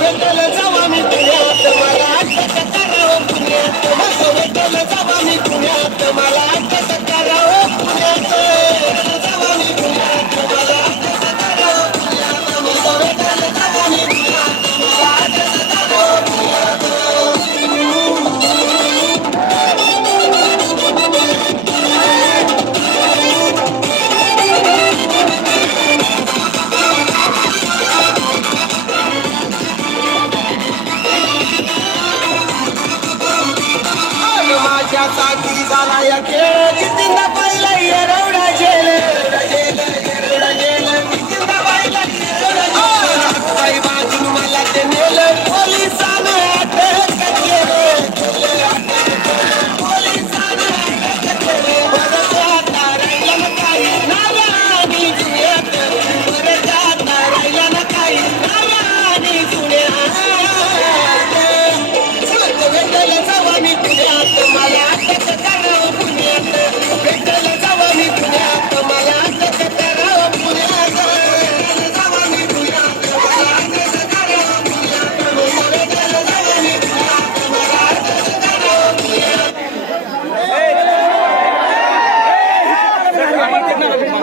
भेटल जावा मी तुम्हाला माहिती झाला या खेळाची gonna be